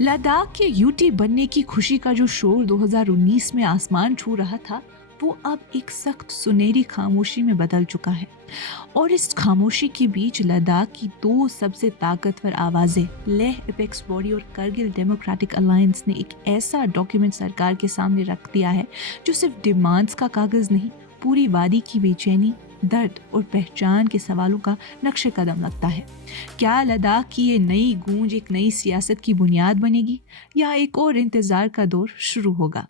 लद्दाख के यूटी बनने की खुशी का जो शोर 2019 में आसमान छू रहा था, वो अब एक सख्त सुनहरी खामोशी में बदल चुका है। और इस खामोशी के बीच लद्दाख की दो सबसे ताकतवर आवाजें, लेह एपेक्स बॉडी और करगिल डेमोक्रेटिक अलायंस ने एक ऐसा डॉक्यूमेंट सरकार के सामने रख दिया है जो सिर्फ डिमांड्स का कागज नहीं, पूरी वादी की बेचैनी, दर्द और पहचान के सवालों का नक्शे कदम लगता है। क्या लद्दाख की ये नई गूंज एक नई सियासत की बुनियाद बनेगी या एक और इंतजार का दौर शुरू होगा?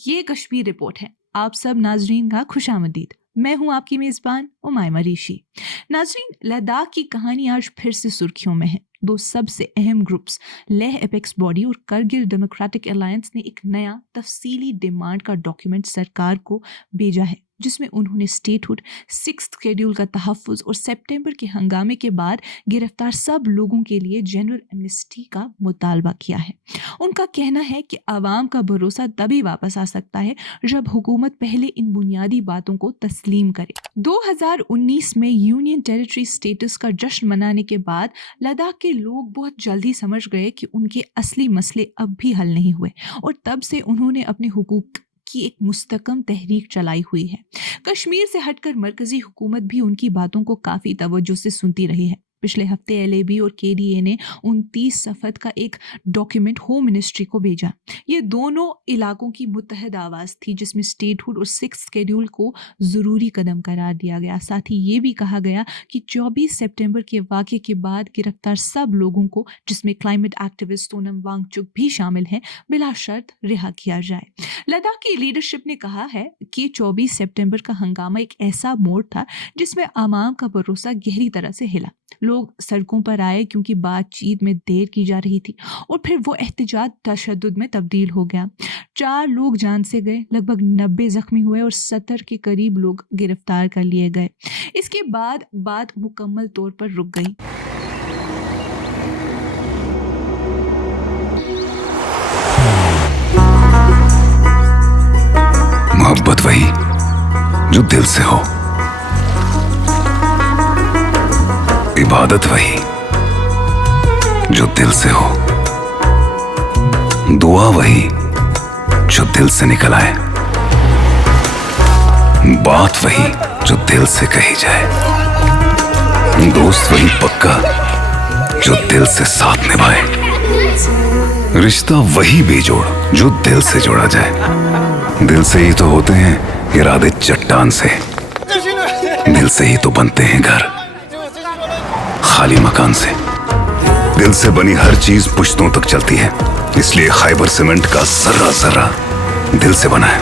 ये कश्मीर रिपोर्ट है। आप सब नाजरीन का खुशामदीद। मैं हूं आपकी मेजबान उमाइमा ऋषि। नाजरीन, लद्दाख की कहानी आज फिर से सुर्खियों में है। दो सबसे अहम ग्रुप्स लेह एपेक्स बॉडी और करगिल डेमोक्रेटिक अलायंस ने एक नया तफसीली डिमांड का डॉक्यूमेंट सरकार को भेजा है, जिसमें उन्होंने स्टेटहुड, 6th शेड्यूल का तहफ़्फ़ुज़ और सितंबर के हंगामे के बाद गिरफ्तार सब लोगों के लिए जनरल एमनेस्टी का मुतालबा किया है। उनका कहना है कि आवाम का भरोसा तभी वापस आ सकता है जब हुकूमत पहले इन बुनियादी बातों को तस्लीम करे। 2019 में यूनियन टेरिटरी स्टेटस का जश्न मनाने के बाद लद्दाख के लोग बहुत जल्दी समझ गए कि उनके असली मसले अब भी हल नहीं हुए, और तब से उन्होंने अपने हुकूक की एक मुस्तकम तहरीक चलाई हुई है। कश्मीर से हटकर मरकजी हुकूमत भी उनकी बातों को काफ़ी तवज्जो से सुनती रही है। पिछले हफ्ते एलएबी और केडीए ने 29 सफ़हत का एक डॉक्यूमेंट होम मिनिस्ट्री को भेजा। ये दोनों इलाकों की मुत्तहद आवाज़ थी, जिसमें स्टेटहुड और 6th शेड्यूल को ज़रूरी कदम करार दिया गया। साथ ही ये भी कहा गया कि 24 सितंबर के वाक़े के बाद गिरफ्तार सब लोगों को, जिसमें क्लाइमेट एक्टिविस्ट सोनम वांगचुक भी शामिल हैं, बिला शर्त रिहा किया जाए। लद्दाख की लीडरशिप ने कहा है कि 24 सितंबर का हंगामा एक ऐसा मोड़ था जिसमें आवाम का भरोसा गहरी तरह से हिला। लोग सड़कों पर आए क्योंकि बातचीत में देर की जा रही थी, और फिर वो एहतजाज तशद्दुद में तब्दील हो गया। 4 लोग जान से गए, लगभग 90 जख्मी हुए और 70 के करीब लोग गिरफ्तार कर लिए गए। इसके बाद बात मुकम्मल तौर पर रुक गई। मोहब्बत वही जो दिल से हो, इबादत वही जो दिल से हो, दुआ वही जो दिल से निकल आए, बात वही जो दिल से कही जाए, दोस्त वही पक्का जो दिल से साथ निभाए, रिश्ता वही बेजोड़ जो दिल से जोड़ा जाए। दिल से ही तो होते हैं इरादे चट्टान से, दिल से ही तो बनते हैं घर खाली मकान से। दिल से बनी हर चीज पुश्तों तक चलती है, इसलिए खैबर सीमेंट का जर्रा जर्रा दिल से बना है,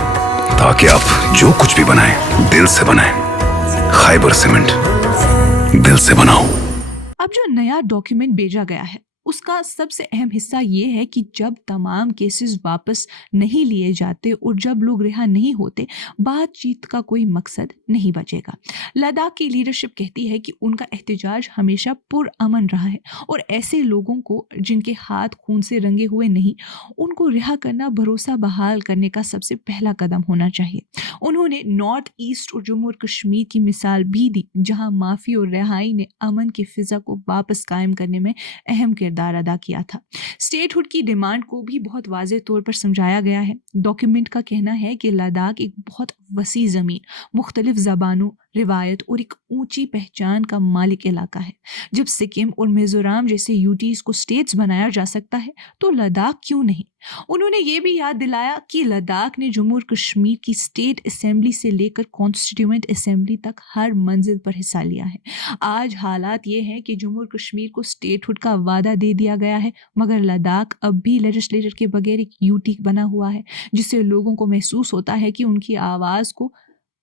ताकि आप जो कुछ भी बनाएं दिल से बनाएं। खैबर सीमेंट, दिल से बनाओ। अब जो नया डॉक्यूमेंट भेजा गया है उसका सबसे अहम हिस्सा ये है कि जब तमाम केसेस वापस नहीं लिए जाते और जब लोग रिहा नहीं होते, बातचीत का कोई मकसद नहीं बचेगा। लद्दाख की लीडरशिप कहती है कि उनका एहतजाज हमेशा पुरअमन रहा है, और ऐसे लोगों को जिनके हाथ खून से रंगे हुए नहीं, उनको रिहा करना भरोसा बहाल करने का सबसे पहला कदम होना चाहिए। उन्होंने नॉर्थ ईस्ट और जम्मू और कश्मीर की मिसाल भी दी, जहाँ माफ़ी और रिहाई ने अमन की फिजा को वापस कायम करने में अहम किरदार अदा किया था। स्टेटहुड की डिमांड को भी बहुत वाज़ेह तौर पर समझाया गया है। डॉक्यूमेंट का कहना है कि लद्दाख एक बहुत वसी ज़मीन, मुख्तलिफ ज़बानों, रिवायत और एक ऊंची पहचान का मालिक इलाका है। जब सिक्किम और मिजोरम जैसे यूटीज को स्टेट्स बनाया जा सकता है, तो लद्दाख क्यों नहीं? उन्होंने ये भी याद दिलाया कि लद्दाख ने जम्मू और कश्मीर की स्टेट असेंबली से लेकर कॉन्स्टिट्यूएंट असेंबली तक हर मंजिल पर हिस्सा लिया है। आज हालात ये हैं कि जम्मू और कश्मीर को स्टेटहुड का वादा दे दिया गया है, मगर लद्दाख अब भी लेजिस्लेचर के बगैर एक यूटी बना हुआ है, जिससे लोगों को महसूस होता है कि उनकी आवाज़ को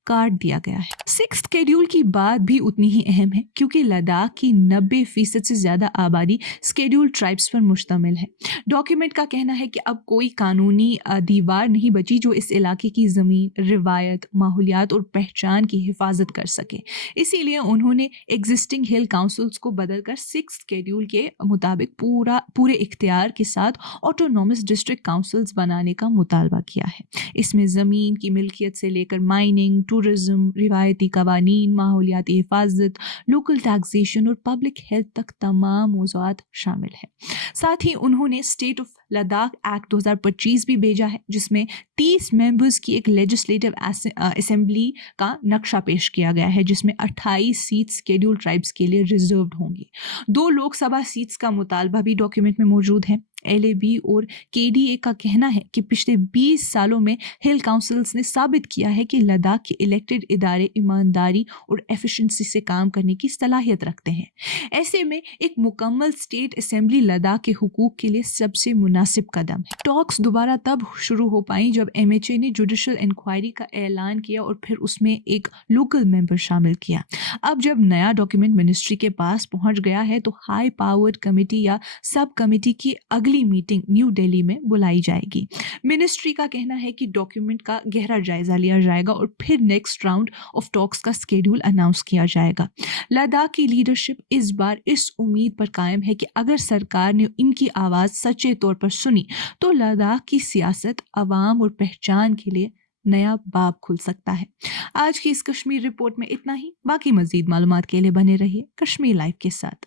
काट दिया गया है। 6th शेड्यूल की बात भी उतनी ही अहम है, क्योंकि लद्दाख की 90% से ज़्यादा आबादी शेड्यूल ट्राइब्स पर मुश्तमिल है। डॉक्यूमेंट का कहना है कि अब कोई कानूनी दीवार नहीं बची जो इस इलाके की ज़मीन, रिवायत, माहौलियात और पहचान की हिफाजत कर सके। इसीलिए उन्होंने एग्जिस्टिंग हिल काउंसिल्स को बदलकर 6th शेड्यूल के मुताबिक पूरे इख्तियार के साथ ऑटोनॉमस डिस्ट्रिक्ट काउंसिल्स बनाने का मुतालबा किया है। इसमें ज़मीन की मिल्कियत से लेकर माइनिंग, टूरिज्म, रिवायती कवानीन, माहौलियाती हिफाजत, लोकल टैक्सेशन और पब्लिक हेल्थ तक तमाम मौज़ूआत शामिल हैं। साथ ही उन्होंने स्टेट ऑफ लद्दाख एक्ट 2025 भी भेजा है, जिसमें 30 मेंबर्स की एक लेजिस्लेटिव असेंबली का नक्शा पेश किया गया है, जिसमें 28 सीट्स शेड्यूल्ड ट्राइब्स के लिए रिजर्व्ड होंगी। 2 लोकसभा सीट्स का मुतालबा भी डॉक्यूमेंट में मौजूद है। LAB और KDA का कहना है कि पिछले 20 सालों में हिल काउंसिल्स ने साबित किया है कि लद्दाख के इलेक्टेड इदारे ईमानदारी और एफिशिएंसी से काम करने की सलाहियत रखते हैं। ऐसे में एक मुकम्मल स्टेट असेंबली लद्दाख के हुकूक के लिए सबसे मुनासिब कदम है। टॉक्स दोबारा तब शुरू हो पाई जब MHA ने जुडिशल इंक्वायरी का ऐलान किया और फिर उसमें एक लोकल मेंबर शामिल किया। अब जब नया डॉक्यूमेंट मिनिस्ट्री के पास पहुंच गया है तो हाई पावर्ड कमेटी या सब कमेटी की अगली मीटिंग न्यू दिल्ली में बुलाई जाएगी। मिनिस्ट्री का कहना है कि डॉक्यूमेंट का गहरा जायजा लिया जाएगा और फिर नेक्स्ट राउंड ऑफ टॉक्स का स्केड्यूल अनाउंस किया जाएगा। लद्दाख की लीडरशिप इस बार इस उम्मीद पर कायम है कि अगर सरकार ने इनकी आवाज़ सच्चे तौर पर सुनी तो लद्दाख की सियासत, अवाम और पहचान के लिए नया बाब खुल सकता है। आज की इस कश्मीर रिपोर्ट में इतना ही। बाकी मजीद मालूमात के लिए बने रहिए कश्मीर लाइव के साथ।